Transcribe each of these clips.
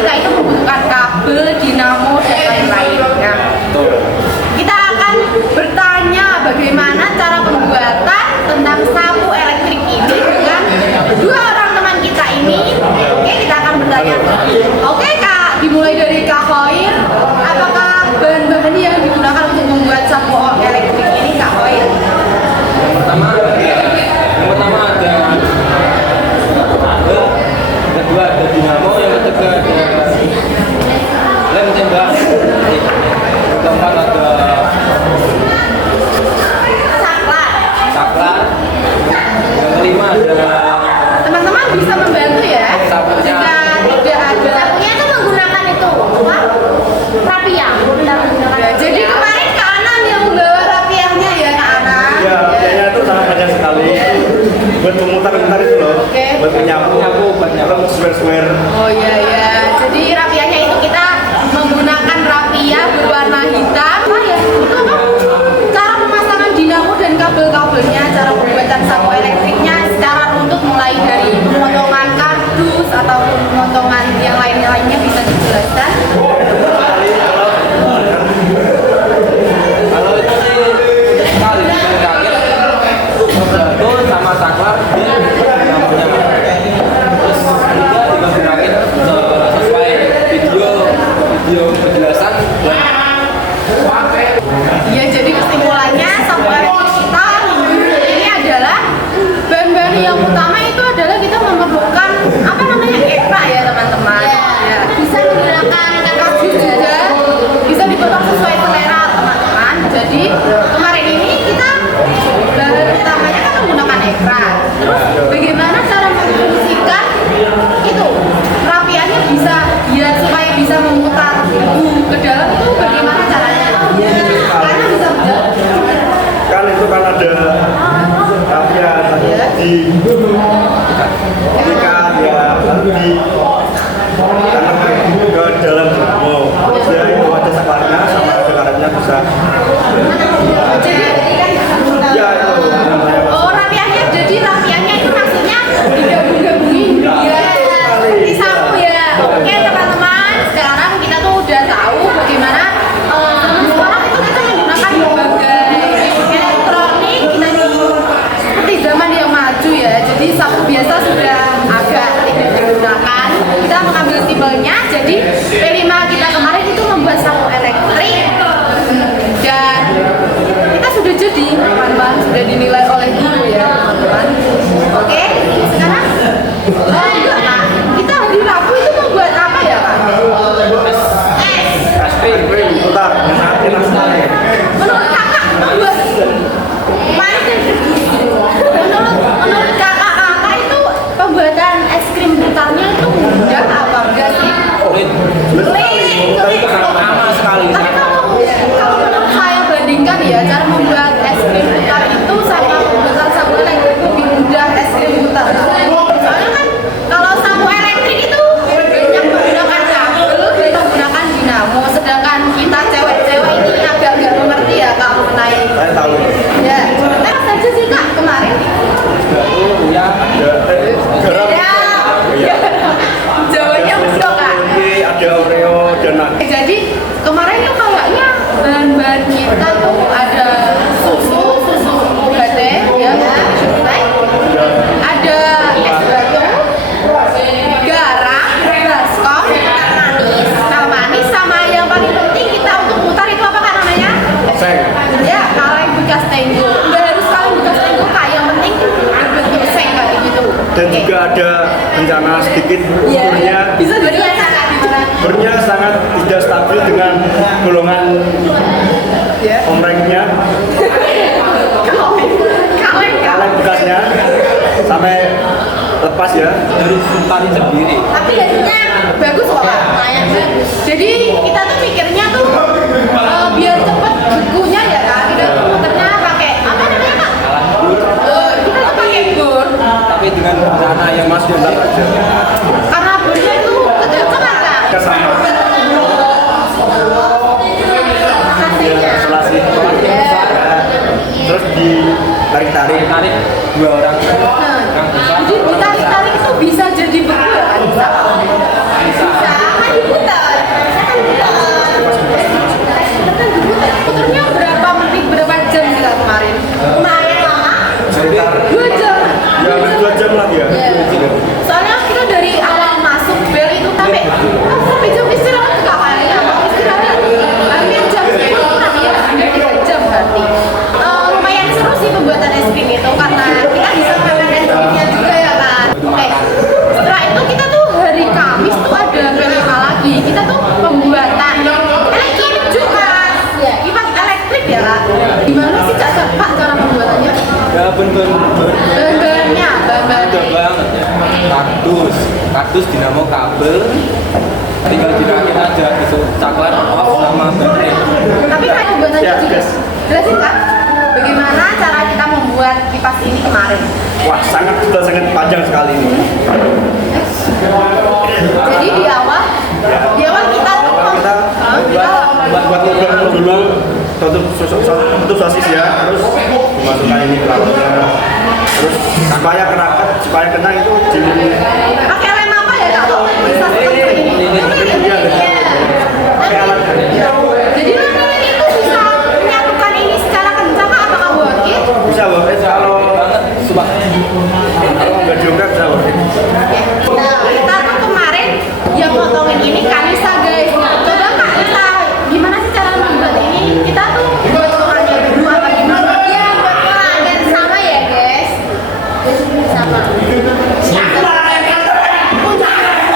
kita itu membutuhkan kabel, dinamo, dan lain-lain. Nah, kita akan bertanya bagaimana cara pembuatan tentang sapu elektrik ini dengan dua orang teman kita ini. Oke, kita akan bertanya. Oke Kak, dimulai dari Kak Khoir. Apakah bahan-bahan yang digunakan untuk membuat sapu elektrik ini, Kak Khoir? Yang pertama ada kabel, yang kedua ada dinamo, yang ketiga ada lem tembak, yang keempat ada saklar, yang kelima ada Teman-teman bisa membantu ya jika tidak ada. Sapunya itu menggunakan itu rapiah. Ya, jadi kemarin Kak Anam yang membawa rapiahnya ya Kak Anam. Ya, rapiahnya itu sangat banyak sekali buat memutar-mutar itu loh. Oke. Buat menyapu, square-square. Oh iya ya. Jadi rapiahnya itu kita menggunakan rapiah berwarna hitam. Apa ya? Itu apa? Cara pemasangan dinamo dan kabel-kabelnya, cara pembuatan sapu elektriknya secara runtut mulai dari pemotongan kardus ataupun pemotongan yang lainnya bisa dijelaskan. kalau itu sih sekali terakhir kabel sama saklar dan dinamonya. Terus juga digunakan sesuai video penjelasan dan Ya, jadi kesimpulannya sapu elektrik kita ini adalah bahan-bahan yang utama itu adalah kita memerlukan apa namanya ekra ya teman-teman. Ya, bisa menggunakan kardus juga, bisa dipotong sesuai selera teman-teman. Jadi kemarin ini kita bahan utamanya kan menggunakan ekra. Terus bagaimana cara memfungsikan itu rapiannya bisa ya supaya bisa memutar ke dalam itu bagaimana caranya? Karena bisa menjawab. Kan itu kan ada rapiah di ketika dia ditanam ke dalam jumbo. Dia itu ada saklarnya sama ada karetnya bisa. Jadi Ya itu. oh rapiahnya, jadi rapiahnya itu maksudnya digabung-gabungin ya seperti sapu ya. Oke teman-teman, sekarang kita tuh udah tahu bagaimana sekarang itu kita menggunakan berbagai elektronik kita seperti zaman yang maju ya. Jadi sapu biasa sudah agak tidak digunakan. Kita mengambil simpelnya. Jadi P5 kita kemarin itu membuat sapu elektrik dan kita sudah jadi teman-teman, sudah dinilai oleh guru ya teman-teman. Oke, sekarang Kak, kita hari Rabu itu membuat apa ya Kak? es krim. Putar, enak sekali. Menurut kakak membuat menurut kakak itu pembuatan es krim putarnya itu mudah apa enggak sih? Sulit. Sama sekali. Tapi kalau menurut saya bandingkan ya cara membuat es krim putar itu sama pembuatan sapu elektrik lebih mudah es krim putar. Soalnya kan kalau sapu elektrik itu banyak menggunakan kabel, banyak menggunakan dinamo. Sedangkan kita cewek-cewek ini agak-agak mengerti ya Kak mengenai. Saya tahu. Ya, apa saja sih Kak kemarin? Ya, Garam. Ya, Jawabnya betul Kak. Ada Oreo dan nugget. Jadi kemarin tuh kayaknya bahan-bahan kita tuh ada susu UHT ya, ada es batu, garam, baskom, mel manis, sama yang paling penting kita untuk putar itu apa Kak namanya? Seng. Ya, kaleng bekas tenggo. Nggak harus kaleng bekas tenggo Kak, yang penting berbentuk seng kayak gitu. Dan Oke. juga ada bencana sedikit ukurnya. Bisa dijelaskan Kak di mana? Ukurnya sangat tidak stabil dengan golongan Ya. kompleknya, Kaleng bekasnya sampai lepas ya. dari tali sendiri. tapi hasilnya bagus kok Kak, lumayan bagus. Jadi kita tuh mikirnya tuh biar cepet bekunya ya Kak, kita tuh muternya pakai apa namanya Kak? Kita tuh pakai bor Tapi dengan rencana yang Mas Jontar aja. karena bornya itu kecil kan Kak? Kesama. Hasilnya. Selasi. Terus ditarik-tarik. tarik dua orang yang besar, Jadi ditarik-tarik itu bisa jadi beku ya Kak? Bisa. Kan kita tuh pembuatan elektrik juga, kipas elektrik ya kak. Gimana sih Pak cara pembuatannya? Ya Bahan-bahannya, mudah banget ya. Kardus dinamo kabel, tinggal dirakit aja gitu, caklat off sama baterai. Tapi kan pembuatannya juga. Jelasin kak, bagaimana cara kita membuat kipas ini kemarin? Wah, sudah sangat panjang sekali ini. Jadi di awal kita tuh buat ngubah dulu tutup sosis ya, terus dimasukkan ini pelabunya, terus supaya kena itu jilid. pakai lem apa ya kak? Kok bisa seperti ini? Pakai alat. Jadi lem itu bisa menyatukan ini secara kencang kak? Apakah worth it? Bisa worth it kalau Sumpah. nggak diungkap bisa worth it. Nah, kita tuh kemarin yang potongin ini Kanisa guys. Coba kak kita gimana sih cara membuat ini? Kita tuh buat orangnya dulu apa gimana? Ya buat orang dan sama ya guys. Sama.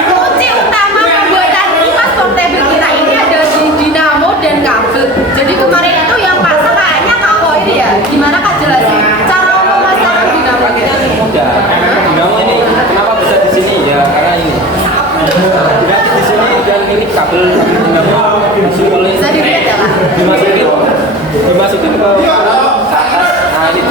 Kunci utama pembuatan kipas portable kita ini adalah di dinamo dan kabel. Jadi kemarin itu yang pasang kayaknya Kak Koir ya. Gimana kak jelasin cara pemasangan dinamo kita? Ya, dinamo ini kenapa bisa di sini ya karena ini. Tidak di sini dan ini kabel dinamo Bisa dilihat ya kak? dimasukin ke atas. Nah ini